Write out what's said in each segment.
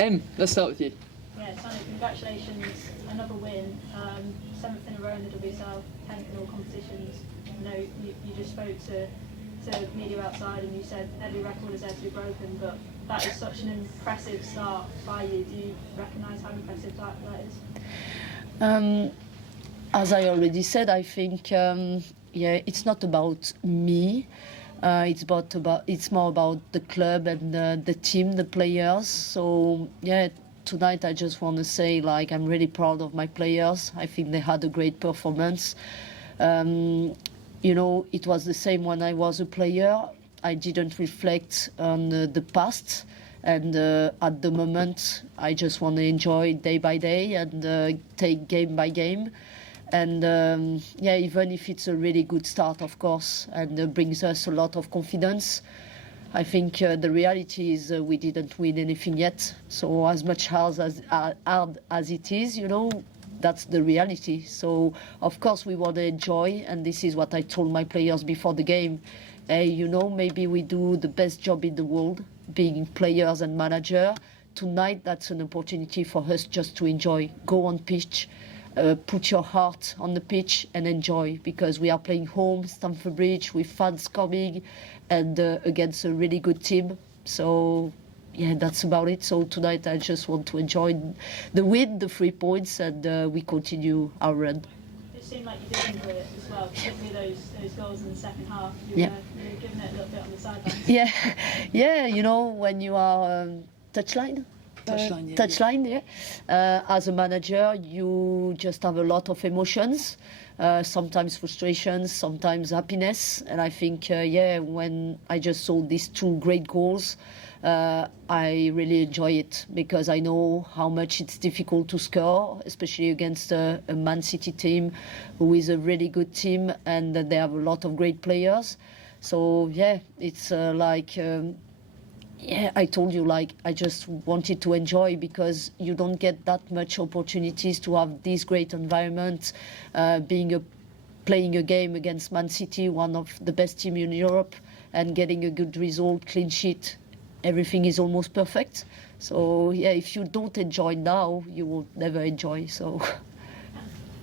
Let's start with you. Yeah, Sonia, congratulations, another win, 7th in a row in the WSL, 10th in all competitions. I know you just spoke to media outside and you said every record is there to be broken, but that is such an impressive start by you. Do you recognise how impressive that is? As I already said, I think it's not about me. It's more about the club and the team, the players. So tonight I just want to say I'm really proud of my players. I think they had a great performance. It was the same when I was a player. I didn't reflect on the past, and at the moment I just want to enjoy day by day and take game by game. And even if it's a really good start, of course, and brings us a lot of confidence, I think the reality is we didn't win anything yet. So as much hard as it is, that's the reality. So of course we want to enjoy, and this is what I told my players before the game. Hey, maybe we do the best job in the world, being players and manager. Tonight that's an opportunity for us just to enjoy, go on pitch, put your heart on the pitch and enjoy, because we are playing home, Stamford Bridge, with fans coming, and against a really good team. So that's about it. So tonight I just want to enjoy the win, the 3 points, and we continue our run. It seemed like you did enjoy it as well, particularly those goals in the second half. You were giving it a little bit on the sidelines. When you are touchline, as a manager, you just have a lot of emotions, sometimes frustrations, sometimes happiness. And I think, when I just saw these 2 great goals, I really enjoy it, because I know how much it's difficult to score, especially against a Man City team who is a really good team, and they have a lot of great players. So it's I told you, I just wanted to enjoy, because you don't get that much opportunities to have this great environment, playing a game against Man City, one of the best team in Europe, and getting a good result, clean sheet. Everything is almost perfect. So if you don't enjoy now, you will never enjoy. So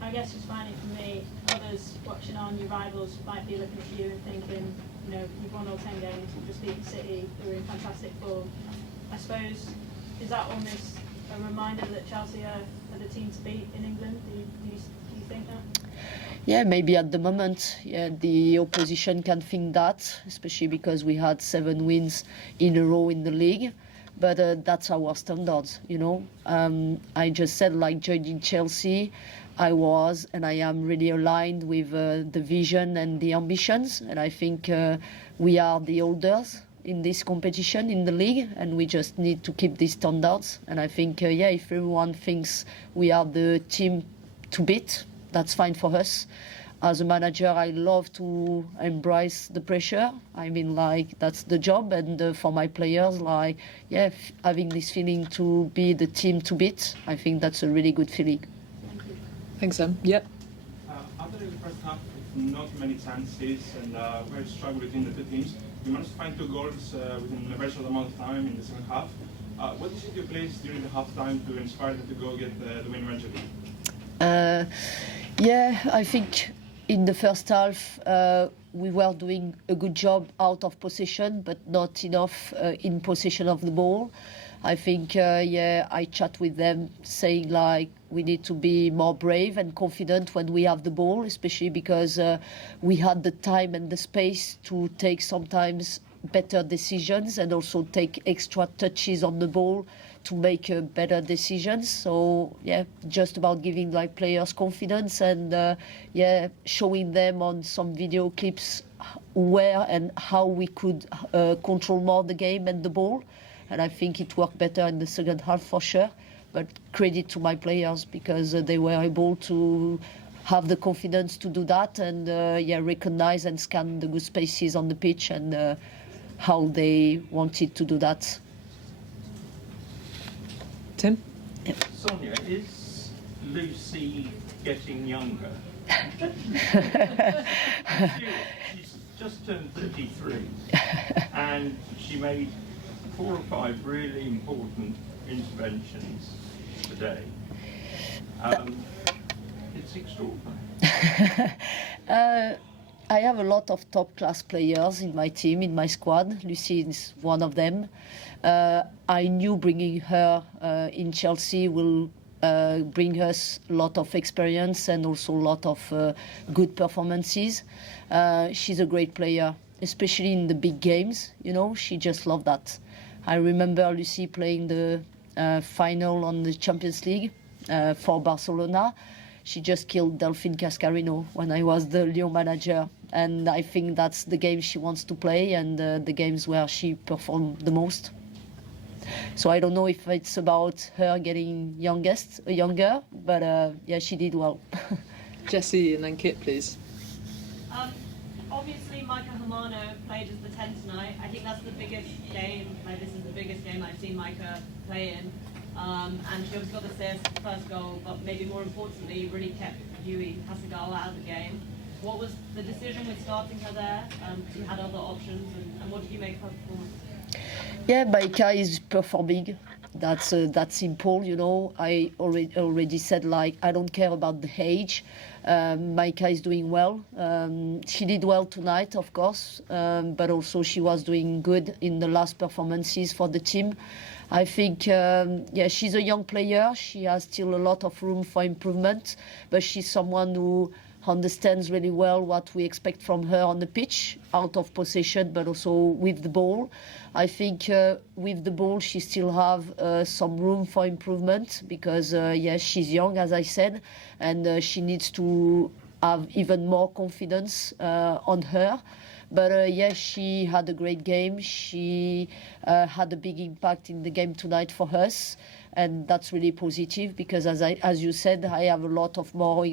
I guess just finally for me, others watching on, your rivals might be looking at you and thinking, you've won all 10 games, you've just beaten City, who are in fantastic form. I suppose, is that almost a reminder that Chelsea are the team to beat in England? Do you think that? Yeah, maybe at the moment, the opposition can think that, especially because we had 7 wins in a row in the league. But that's our standards, I just said, joining Chelsea, I was and I am really aligned with the vision and the ambitions. And I think we are the holders in this competition in the league, and we just need to keep these standards. And I think, if everyone thinks we are the team to beat, that's fine for us. As a manager, I love to embrace the pressure. I mean, that's the job. And for my players, having this feeling to be the team to beat, I think that's a really good feeling. Thanks, Sam. Yep. After the first half, not many chances and very strong between the 2 teams, you managed to find 2 goals within a very short amount of time in the second half. What did you place during the half time to inspire them to go get the win eventually? I think in the first half we were doing a good job out of possession, but not enough in possession of the ball. I think, I chat with them saying we need to be more brave and confident when we have the ball, especially because we had the time and the space to take sometimes better decisions and also take extra touches on the ball to make better decisions. So just about giving players confidence and showing them on some video clips where and how we could control more the game and the ball. And I think it worked better in the second half for sure. But credit to my players, because they were able to have the confidence to do that and recognize and scan the good spaces on the pitch and how they wanted to do that. Tim? Yep. Sonia, is Lucy getting younger? She's just turned 33 and she made 4 or 5 really important interventions today. It's extraordinary. I have a lot of top-class players in my team, in my squad. Lucy is one of them. I knew bringing her in Chelsea will bring us a lot of experience and also a lot of good performances. She's a great player, especially in the big games. You know, she just loved that. I remember Lucy playing the final on the Champions League for Barcelona. She just killed Delphine Cascarino when I was the Lyon manager. And I think that's the game she wants to play and the games where she performed the most. So I don't know if it's about her getting younger, but yeah, she did well. Jessie and then Kit, please. Obviously, Maika Hamano played as the 10 tonight. I think that's the biggest game. Like, this is the biggest game I've seen Maika play in. And she obviously got the assist, first goal, but maybe more importantly, really kept Yui Hasegawa out of the game. What was the decision with starting her there? You had other options, and what did you make of her performance? Yeah, Maika is performing. That's simple, you know. I already said, like, I don't care about the age. Maika is doing well. She did well tonight, of course, but also she was doing good in the last performances for the team. I think, yeah, she's a young player. She has still a lot of room for improvement, but she's someone who understands really well what we expect from her on the pitch, out of possession, but also with the ball. I think with the ball, she still have some room for improvement because, yes, she's young, as I said, and she needs to have even more confidence on her. But yes, she had a great game. She had a big impact in the game tonight for us. And that's really positive because, as you said, I have a lot of more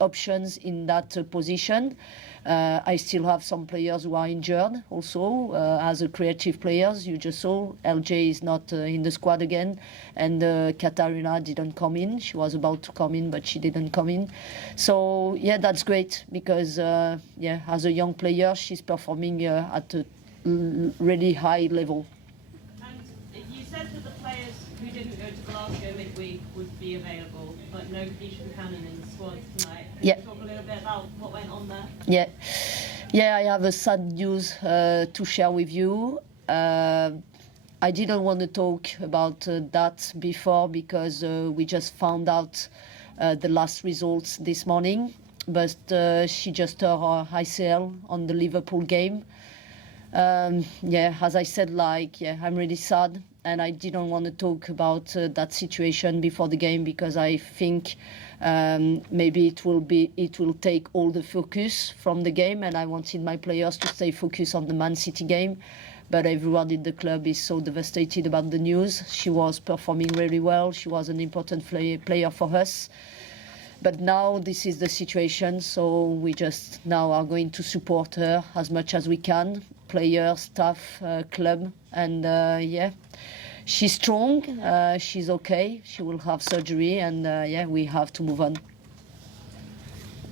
options in that position. I still have some players who are injured also. As a creative players, you just saw LJ is not in the squad again, and Katarina didn't come in. She was about to come in, but she didn't come in. So yeah, that's great because yeah, as a young player, she's performing at a really high level. You said that the players who didn't go to Glasgow midweek would be available, but no Kadeisha Buchanan in the squad tonight. Can you talk a little bit about what went on there? Yeah, I have a sad news to share with you. I didn't want to talk about that before because we just found out the last results this morning, but she just tore her ACL on the Liverpool game. Yeah, as I said, like, yeah, I'm really sad, and I didn't want to talk about that situation before the game because I think maybe it will take all the focus from the game, and I wanted my players to stay focused on the Man City game. But everyone in the club is so devastated about the news. She was performing really well. She was an important player for us. But now this is the situation, so we just now are going to support her as much as we can, players, staff, club, and yeah, she's strong, she's okay, she will have surgery, and yeah, we have to move on.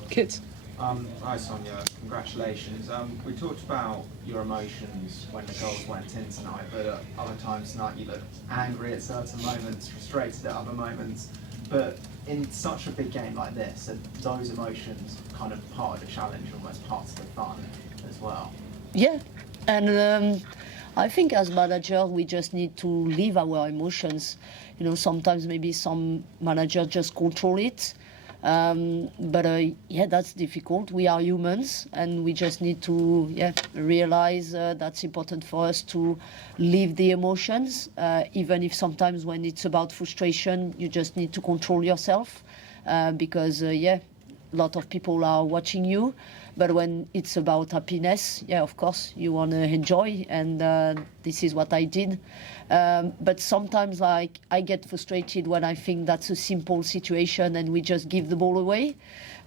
Kit. Hi Sonia, congratulations. We talked about your emotions when the goals went in tonight, but at other times tonight you looked angry at certain moments, frustrated at other moments. But in such a big game like this, are those emotions kind of part of the challenge, almost part of the fun as well? Yeah, and I think as manager we just need to live our emotions. You know, sometimes maybe some managers just control it, but yeah, that's difficult. We are humans, and we just need to realize that's important for us to live the emotions, even if sometimes when it's about frustration, you just need to control yourself, because yeah, a lot of people are watching you. But when it's about happiness, yeah, of course, you want to enjoy, and this is what I did. But sometimes, like, I get frustrated when I think that's a simple situation and we just give the ball away.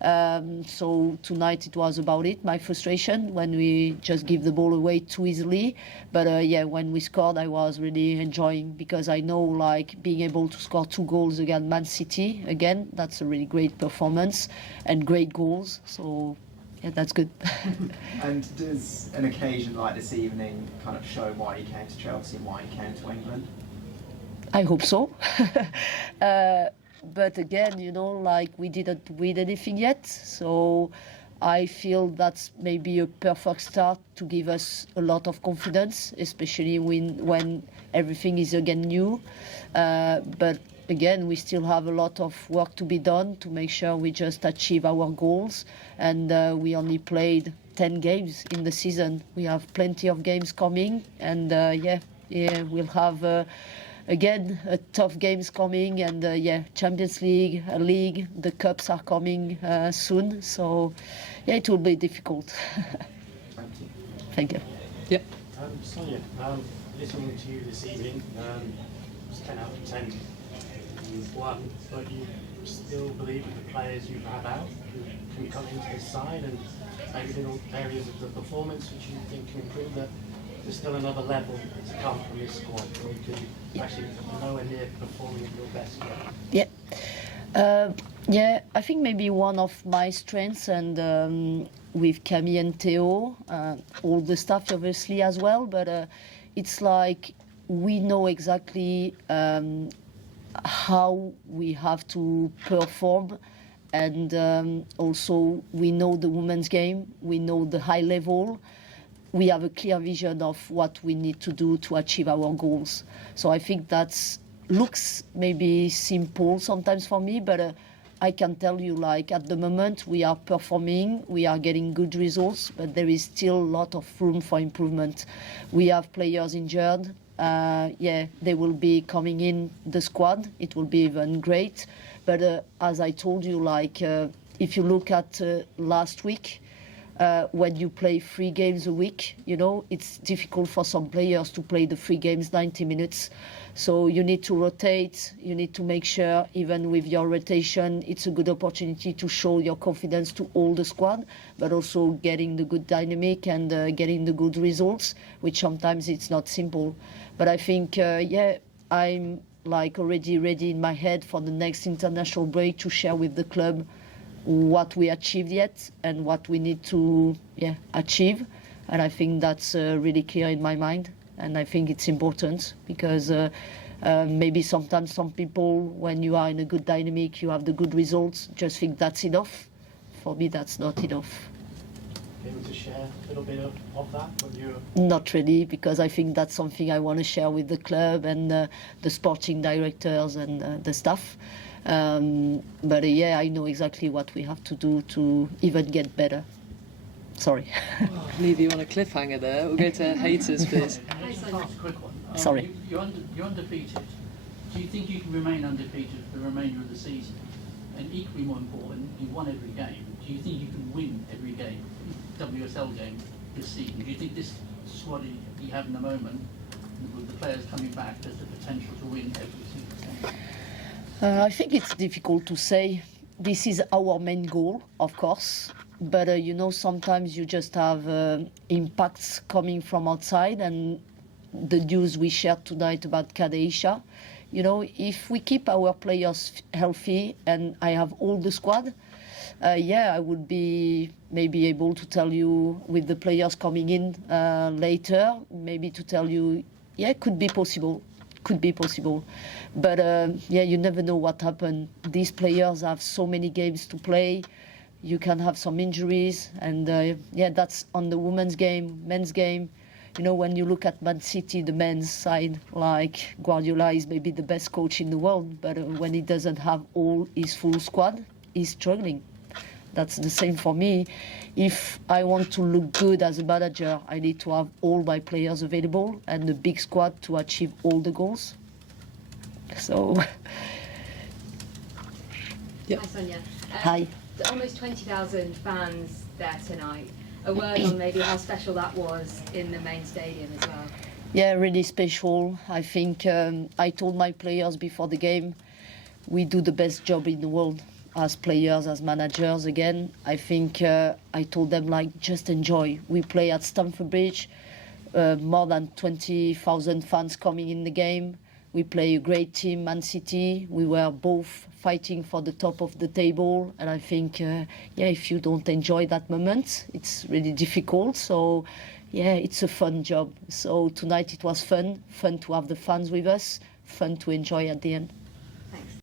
So tonight it was about it, my frustration, when we just give the ball away too easily. But yeah, when we scored, I was really enjoying, because I know, like, being able to score 2 goals against Man City, again, that's a really great performance and great goals. So yeah, that's good. And does an occasion like this evening kind of show why you came to Chelsea and why you came to England? I hope so. But again, like we didn't win anything yet, so I feel that's maybe a perfect start to give us a lot of confidence, especially when everything is again new. But again, we still have a lot of work to be done to make sure we just achieve our goals. And we only played 10 games in the season. We have plenty of games coming, and we'll have again tough games coming, and Champions League, League, the cups are coming soon. So it will be difficult. Thank you. Thank you. Yep. Sonia, listening to you this evening, it's 10 out of 10. You've won, but you still believe in the players you have out who can come into this side, and maybe little areas of the performance which you think can improve, that there's still another level to come from this squad where you can actually nowhere near performing at your best yet. I think maybe one of my strengths, and with Camille and Theo, all the staff obviously as well, but it's like we know exactly how we have to perform, and also we know the women's game, we know the high level, we have a clear vision of what we need to do to achieve our goals. So I think that looks maybe simple sometimes for me, but I can tell you, like, at the moment we are performing, we are getting good results, but there is still a lot of room for improvement. We have players injured. They will be coming in the squad. It will be even great. But as I told you, like, if you look at last week, when you play 3 games a week, it's difficult for some players to play the 3 games 90 minutes. So you need to rotate, you need to make sure, even with your rotation, it's a good opportunity to show your confidence to all the squad, but also getting the good dynamic and getting the good results, which sometimes it's not simple. But I think, I'm like already ready in my head for the next international break to share with the club what we achieved yet and what we need to achieve. And I think that's really clear in my mind. And I think it's important because maybe sometimes some people, when you are in a good dynamic, you have the good results, just think that's enough. For me, that's not enough. Able to share a little bit of that when you're... Not really, because I think that's something I want to share with the club and the sporting directors and the staff. But I know exactly what we have to do to even get better. Sorry. Leave you on a cliffhanger there. We'll go to haters, please. Just a quick one. Sorry. You're undefeated. Do you think you can remain undefeated for the remainder of the season? And equally more important, you won every game. Do you think you can win every game, WSL game this season? Do you think this squad you have in the moment, with the players coming back, has the potential to win every single game? I think it's difficult to say. This is our main goal, of course. But, sometimes you just have impacts coming from outside, and the news we shared tonight about Kadeisha. If we keep our players healthy and I have all the squad, I would be maybe able to tell you with the players coming in later, maybe to tell you, could be possible. Could be possible. But, you never know what happened. These players have so many games to play. You can have some injuries, and that's on the women's game, men's game. When you look at Man City, the men's side, like Guardiola is maybe the best coach in the world, but when he doesn't have all his full squad, he's struggling. That's the same for me. If I want to look good as a manager, I need to have all my players available and a big squad to achieve all the goals. So. Yep. Hi, Sonia. Hi. Almost 20,000 fans there tonight. A word on maybe how special that was in the main stadium as well. Yeah, really special. I think I told my players before the game, we do the best job in the world as players, as managers. Again, I think I told them, like, just enjoy. We play at Stamford Bridge, more than 20,000 fans coming in the game. We play a great team, Man City. We were both fighting for the top of the table. And I think, if you don't enjoy that moment, it's really difficult. So, it's a fun job. So tonight it was fun to have the fans with us, fun to enjoy at the end.